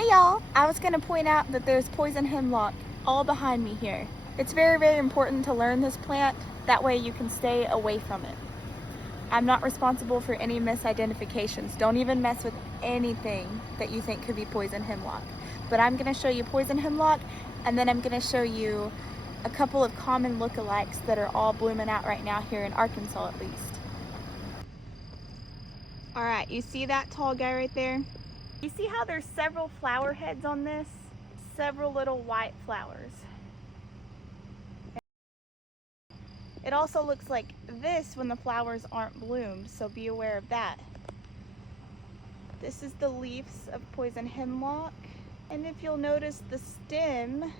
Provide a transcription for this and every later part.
Hey y'all, I was going to point out that there's poison hemlock all behind me here. It's very, very important to learn this plant, that way you can stay away from it. I'm not responsible for any misidentifications. Don't even mess with anything that you think could be poison hemlock. But I'm going to show you poison hemlock, and then I'm going to show you a couple of common lookalikes that are all blooming out right now here in Arkansas at least. Alright, you see that tall guy right there? You see how there's several flower heads on this? Several little white flowers. It also looks like this when the flowers aren't bloomed, so be aware of that. This is the leaves of poison hemlock, and if you'll notice the stem,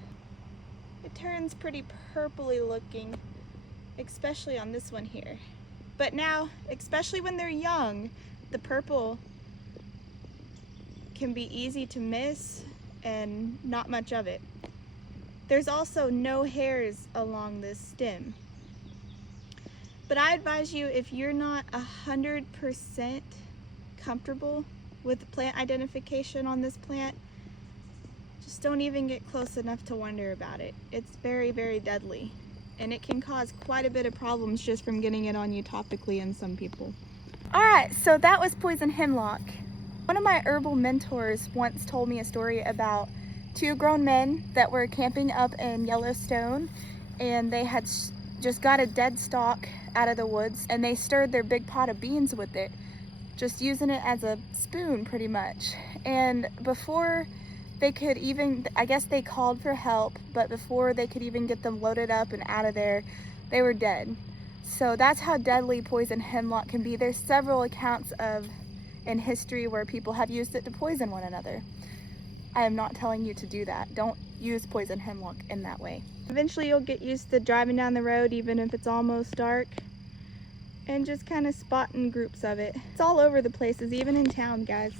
it turns pretty purpley looking, especially on this one here. But now, especially when they're young, the purple can be easy to miss and not much of it. There's also no hairs along this stem. But I advise you, if you're not 100% comfortable with plant identification on this plant, just don't even get close enough to wonder about it. It's very, very deadly, and it can cause quite a bit of problems just from getting it on you topically in some people. Alright, so that was poison hemlock. One of my herbal mentors once told me a story about two grown men that were camping up in Yellowstone, and they had just got a dead stalk out of the woods, and they stirred their big pot of beans with it, just using it as a spoon pretty much. And before they could even, I guess they called for help, but before they could even get them loaded up and out of there, they were dead. So that's how deadly poison hemlock can be. There's several accounts in history where people have used it to poison one another. I am not telling you to do that. Don't use poison hemlock in that way. Eventually you'll get used to driving down the road even if it's almost dark, and just kind of spotting groups of it. It's all over the places, even in town, guys.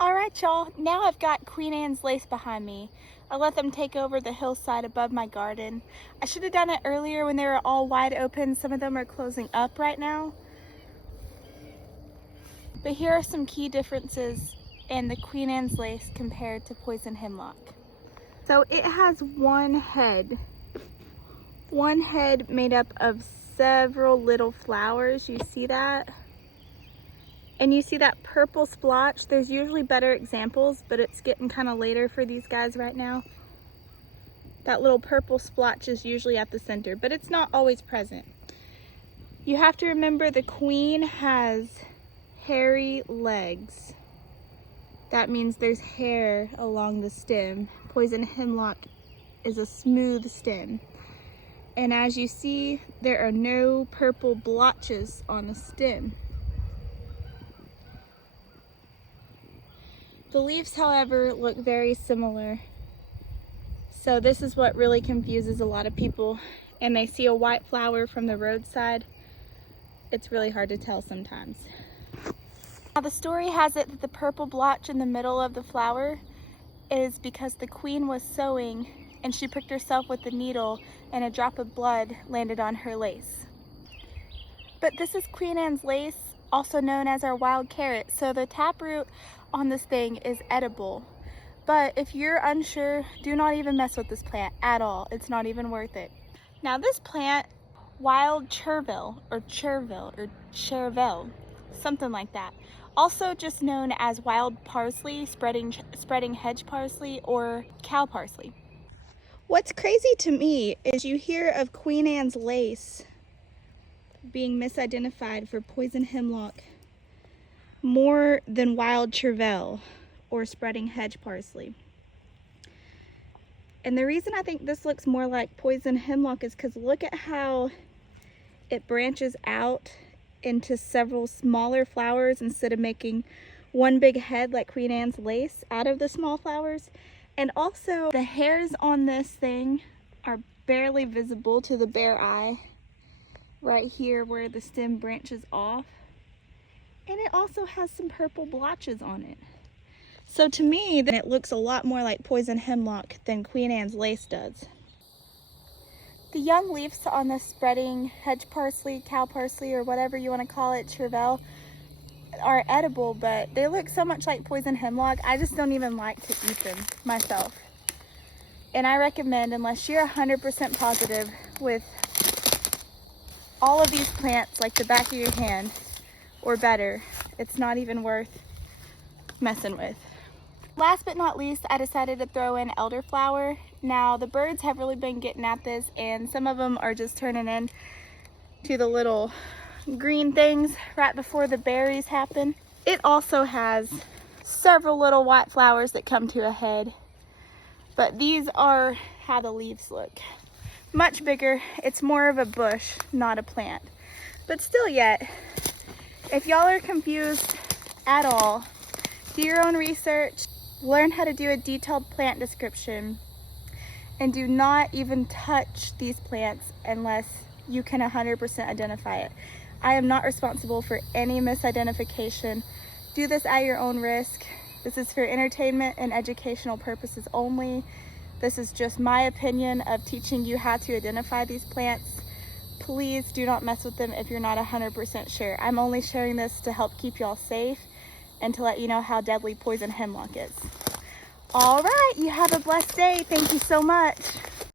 Alright y'all, now I've got Queen Anne's lace behind me. I let them take over the hillside above my garden. I should have done it earlier when they were all wide open. Some of them are closing up right now. But here are some key differences in the Queen Anne's lace compared to poison hemlock. So it has one head made up of several little flowers. You see that? And you see that purple splotch? There's usually better examples, but it's getting kind of later for these guys right now. That little purple splotch is usually at the center, but it's not always present. You have to remember the queen has hairy legs. That means there's hair along the stem. Poison hemlock is a smooth stem. And as you see, there are no purple blotches on the stem. The leaves, however, look very similar. So this is what really confuses a lot of people. And they see a white flower from the roadside. It's really hard to tell sometimes. Now the story has it that the purple blotch in the middle of the flower is because the queen was sewing and she pricked herself with the needle and a drop of blood landed on her lace. But this is Queen Anne's lace, also known as our wild carrot. So the taproot on this thing is edible. But if you're unsure, do not even mess with this plant at all. It's not even worth it. Now this plant, wild Churville, something like that. Also just known as wild parsley, spreading hedge parsley, or cow parsley. What's crazy to me is you hear of Queen Anne's lace being misidentified for poison hemlock more than wild Churville or spreading hedge parsley. And the reason I think this looks more like poison hemlock is because look at how it branches out into several smaller flowers instead of making one big head like Queen Anne's lace out of the small flowers. And also the hairs on this thing are barely visible to the bare eye right here where the stem branches off. And it also has some purple blotches on it. So to me, then it looks a lot more like poison hemlock than Queen Anne's lace does. The young leaves on the spreading hedge parsley, cow parsley, or whatever you want to call it, Churville, are edible, but they look so much like poison hemlock, I just don't even like to eat them myself. And I recommend, unless you're 100% positive with all of these plants like the back of your hand or better, it's not even worth messing with. Last but not least, I decided to throw in elderflower. Now the birds have really been getting at this, and some of them are just turning in to the little green things right before the berries happen. It also has several little white flowers that come to a head, but these are how the leaves look. Much bigger. It's more of a bush, not a plant. But still yet, if y'all are confused at all, do your own research, learn how to do a detailed plant description, and do not even touch these plants unless you can 100% identify it. I am not responsible for any misidentification. Do this at your own risk. This is for entertainment and educational purposes only. This is just my opinion of teaching you how to identify these plants. Please do not mess with them if you're not 100% sure. I'm only sharing this to help keep y'all safe and to let you know how deadly poison hemlock is. All right, you have a blessed day. Thank you so much.